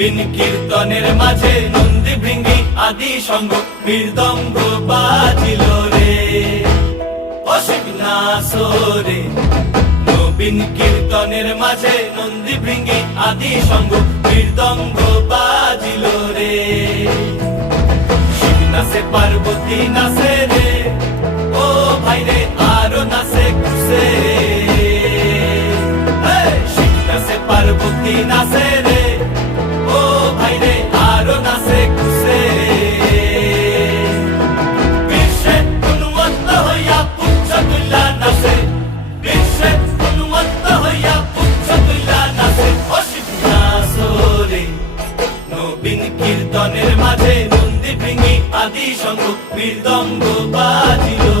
নবীন কীর্তনের মাঝে নন্দী ভৃঙ্গি আদি সঙ্গ মৃদঙ্গ বাজিল রে, অসিক নাসরে। নবীন কীর্তনের মাঝে নন্দী ভৃঙ্গি আদি সঙ্গ মৃদঙ্গ বাজিল রে। শিব নাচে পার্বতী নাচে রে, ও ভাই রে আরো নাচে খুশে। শিব নাচে পার্বতী নাচে